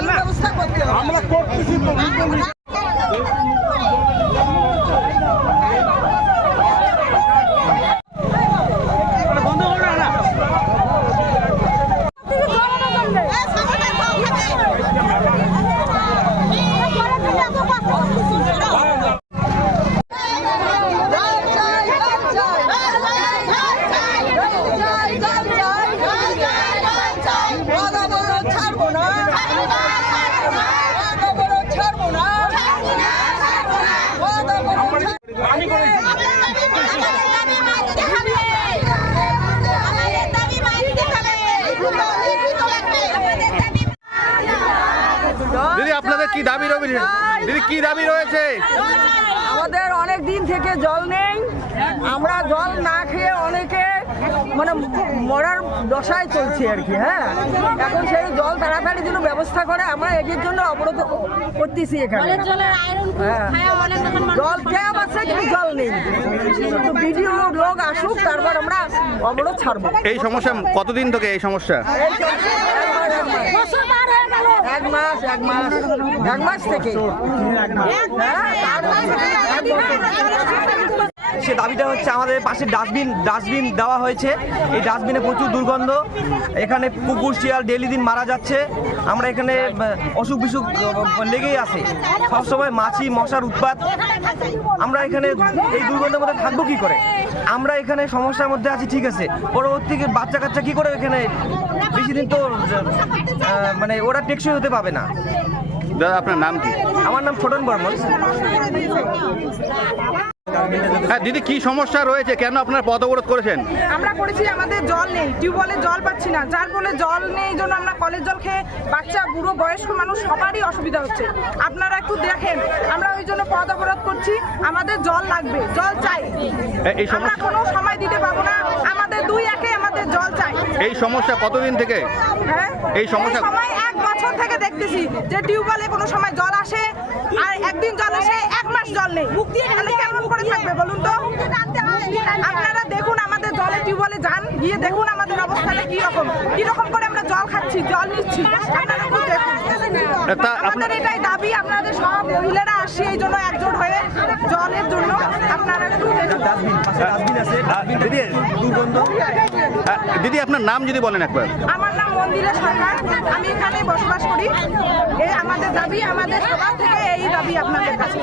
না। আমরা করতেছি তো বন্ধ করো না ছাড়বো না ছাড়বো না আমি করেছি দিদি, আপনাদের কি দাবি রবি দিদি, কি দাবি রয়েছে? আমাদের অনেক দিন থেকে জল নেই। আমরা জল না খেয়ে অনেকে মানে মরার দশায় চলছে আর কি হ্যাঁ? এখন সেই জল তাড়াতাড়ি জন্য ব্যবস্থা করে আমরা এটির জন্য অবরোধ করতেছি এখানে। হ্যাঁ। জল ক্যাব আছে কিন্তু জল নেই। কিন্তু ভিডিও লোক আসুক তারপর আমরা অবরোধ ছাড়বো। এই সমস্যা কতদিন থেকে এই সমস্যা? এক মাস এক মাস এক মাস। থেকে। হ্যাঁ। সে দাবিটা হচ্ছে আমাদের পাশে ডাস্টবিন ডাস্টবিন দেওয়া হয়েছে। এই ডাস্টবিনে প্রচুর দুর্গন্ধ। এখানে কুকুর শিয়াল ডেলি দিন মারা যাচ্ছে। আমরা এখানে অসুখ বিসুখ লেগেই আছে। সবসময় মাছি মশার উৎপাত। আমরা এখানে এই দুর্গন্ধের মধ্যে থাকব কী করে? আমরা এখানে সমস্যার মধ্যে আছি ঠিক আছে। পরবর্তীকে বাচ্চা কাচ্চা কী করে এখানে? বেশি দিন তো মানে ওরা টেকসই হতে পাবে না। দাদা আপনার নাম কি? আমার নাম ছোটন বর্মন। হ্যাঁ দিদি কি সমস্যা রয়েছে? কেন আপনারা পথ অবরোধ করেছেন? আমরা করেছি আমাদের জল নেই টিউবওয়েলে জল পাচ্ছি না। যার ফলে জল নেই জন্য আমরা কলের জল খেয়ে বাচ্চা বুড়ো বয়স্ক মানুষ সবারই অসুবিধা হচ্ছে। আপনারা একটু দেখেন আমরা ওই জন্য পদ অবরোধ করছি আমাদের জল লাগবে জল চাই। এই আমরা সমস্যা কোনো সময় দিতে পারব না আমাদের দুই একে আমাদের জল চাই। এই সমস্যা কতদিন থেকে? হ্যাঁ? এই সমস্যা- সময় এক বছর থেকে দেখতেছি যে টিউবওয়েলে কোনো সময় জল আসে আর একদিন জল আসে এক মাস জল নেই। তাহলে কেমন থাকবে বলুন তো? আপনারা দেখুন আমাদের জলে টিউবওয়েলে যান গিয়ে দেখুন আমাদের অবস্থাটা কি রকম। কি রকম করে আমরা জল খাচ্ছি জল নিচ্ছি আপনারা আমাদের এটাই দাবি আপনাদের সব মহিলারা আসি এই জন্য একজোট হয়ে জলের জন্য। আপনারা দিদি। দিদি আপনার নাম যদি বলেন একবার। আমার নাম মন্দিরা সরকার। আমি এখানে বসবাস করি। এই আমাদের দাবি আমাদের সবার থেকে এই দাবি আপনাদের কাছে।